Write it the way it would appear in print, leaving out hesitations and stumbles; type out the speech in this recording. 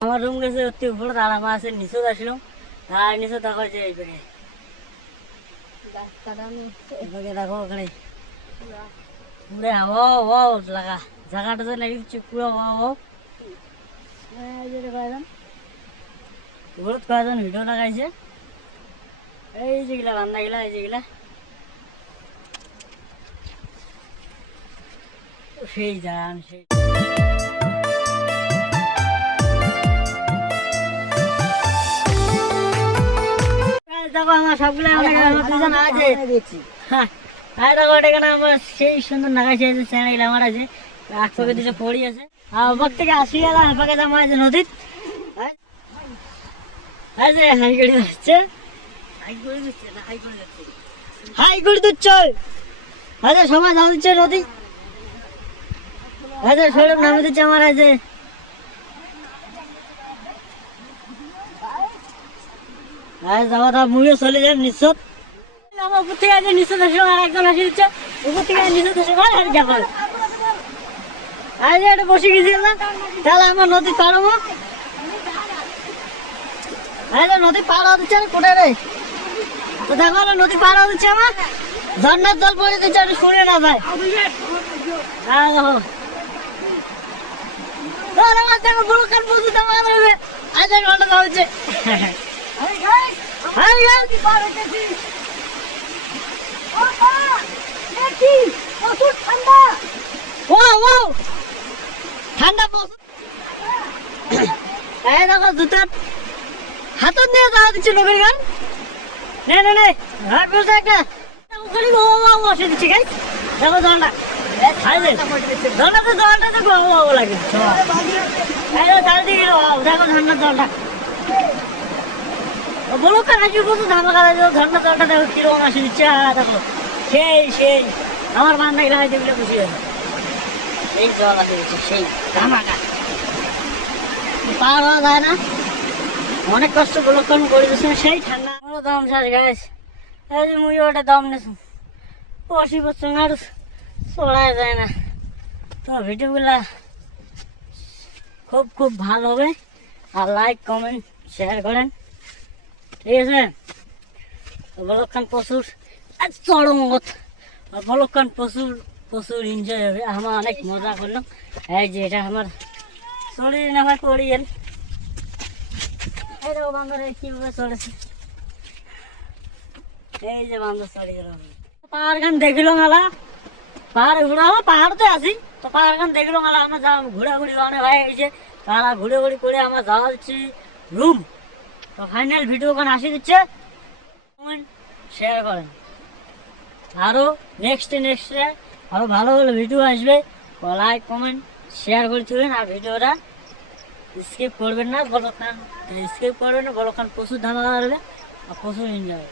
আমার রুম গেছে অতি উপরে আর আমার আছে নিচে আসলাম আর নিচে দেখো যে এইভাবে দেখো ওখানে পুরে হাওয়া হাওয়া লাগা জায়গাটা তো লেগে দিচ্ছে পুরো হাওয়া হাওয়া কয়েকজন বহুত কয়েকজন ভিডিও লাগাইছে এই যেগুলা রান্না গিলা এই যেগুলা সেই যান সেই দেখো আমার সবগুলো দুজন আছে হ্যাঁ দেখো এখানে আমার সেই সুন্দর নাগাইছে যে চ্যানেল আমার আছে একশোকে দুশো পড়ি আছে আর ওপর থেকে আসি গেল হাঁপাকে আমার আছে নদীর আছে হাই করে যাচ্ছে হাই করে দিচ্ছে আচ্ছা সবাই নাম দিচ্ছে নদী আচ্ছা সৌরভ নামে দিচ্ছে আমার আছে যাওয়া মুড়িও চলে যান নিশ্চয় আমার উপর থেকে আছে নিশ্চয় দেশের আর একজন আসি দিচ্ছে উপর থেকে নিশ্চয় দেশের আর যাবার আজ এটা বসে গেছিল না তাহলে আমার নদী পাড়াবো আরে নদী পার হচ্ছে কোথায় রে তো দেখো নদী পার হচ্ছে আমার ঝর্ণার জল পড়ে দিচ্ছে আমি শুনে না যায় হ্যাঁ দেখো দেখো বড় কাল বসে তো আমার আজ ঘন্টা হচ্ছে ঠান্ডা দেখো জুতা হাতত নিয়ে যাওয়া দিচ্ছে লোকের গান নে নে নে হাত বসে একটা ওখানে বসে দিচ্ছে গাই দেখো জলটা জলটা তো জলটা তো লাগে চারিদিকে দেখো ঝর্ণার জলটা বলো কেন কি বলছো ধামা কাদা ঝর্ণার জলটা দেখো কিরকম আসে দিচ্ছে দেখো সেই সেই আমার বান্ধা গেলে হয়তো এগুলো বুঝিয়ে এই জল আসে দিচ্ছে সেই ধামাকা পার হওয়া যায় না অনেক কষ্ট অবলম্বন করে দিয়েছেন সেই ঠান্ডা দম শ্বাস গাছ এই যে মুই ওটা দম নেছো বসি বসছো আর চড়াই যায় না তো ভিডিওগুলা খুব খুব ভালো হবে আর লাইক কমেন্ট শেয়ার করেন ঠিক আছে বলক্ষণ প্রচুর চরমত বলক্ষণ প্রচুর প্রচুর এনজয় হবে আমার অনেক মজা করলাম এই যে এটা আমার শরীর নামার করিয়েন এই দেখো বান্ধব কিভাবে চলেছে এই যে বান্ধব চলে গেল পাহাড় খান দেখলো মেলা পাহাড়ে ঘুরা পাহাড়তে আসি তো পাহাড় খান দেখলো মেলা আমরা যা ঘোরাঘুরি অনেক হয়ে গেছে তারা ঘুরে ঘুরি করে আমরা যাওয়া হচ্ছে রুম তো ফাইনাল ভিডিও খান আসি দিচ্ছে কমেন্ট শেয়ার করেন আরও নেক্সটে আরও ভালো ভালো ভিডিও আসবে লাইক কমেন্ট শেয়ার করে তুলবেন আর ভিডিওটা স্কিপ করবেন না বলকান স্কিপ করবেন না বলকান প্রচুর ধামাকা করবে আর প্রচুর এনজয়